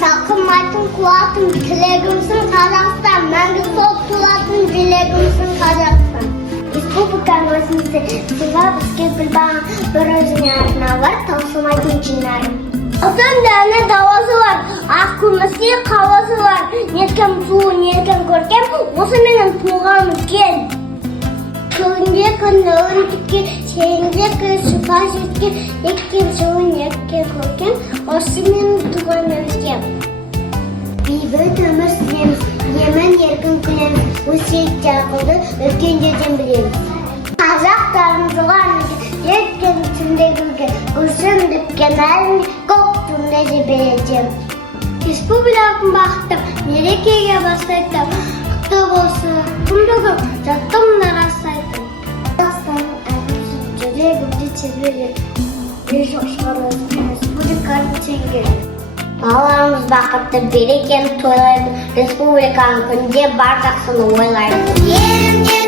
Sakınmaytın kuatın тілегімсің Қазақстан, мәңгі сол туатын тілегімсің Қазақстан. Республикамыздың сыйға бізге білбаған бір өзіне арналар таусылмайтын жинарым. Алтын дәні дауасы бар, ақ күмістей қауасы бар. Неткен сұлу, неткен көркем, осы менің туған өлкем. Күнде күн өлім кеткен, сенде күн шыға жеткен, еккен жылы неткен көркем, осы менің туған өлкем. Бейбіт өмір сүреміз, емін еркін күлеміз, өсиет ақылды үлкендерден білеміз. Қазақтарым туған жеткен түндегімге, көрсем біткен әліне көк түнде жіберетін. Республиканың бақытты мерекеге бастайтын, құтты болсын, күндігім жаттымды растайтын. Қазақстанның әкімсіз жүрегімді тербелер, ешок шығарады республиканың теңгері. Балаларымыз бақытты берекені тойлайды, республиканың күнде бар жақсыны ойлайды.